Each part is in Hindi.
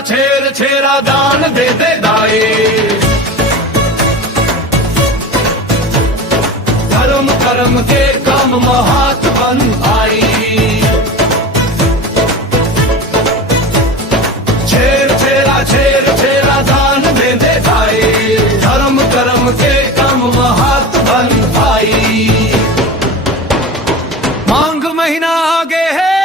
छेर छेरा दान दे दे दाई। धर्म कर्म के काम महात बन भाई। छेर छेरा दान दे दे दाई। धर्म कर्म के काम महात बन भाई। मांग महीना आगे है,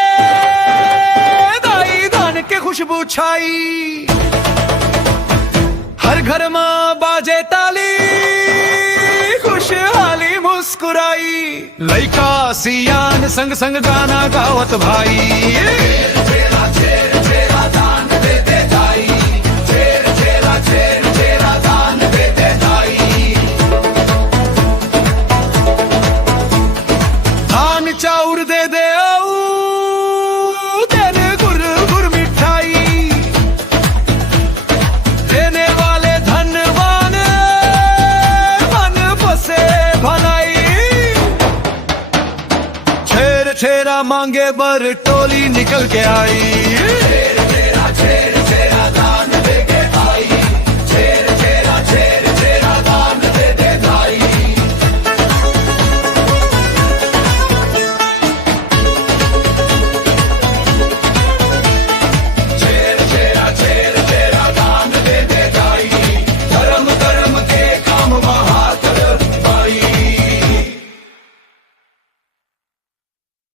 दाई दान के खुशबू छाई। हर घर में बाजे ताली, खुशहाली मुस्कुराई। लइका सियान संग संग गाना गावत भाई। छेरा दान दे दे दाई। छेरा दान दे दे दाई। धान चाउर दे दे तेरे गुर गुर मिठाई। देने वाले धनवान मन बसे भलाई। छेरा मांगे बर टोली निकल के आई। छेरा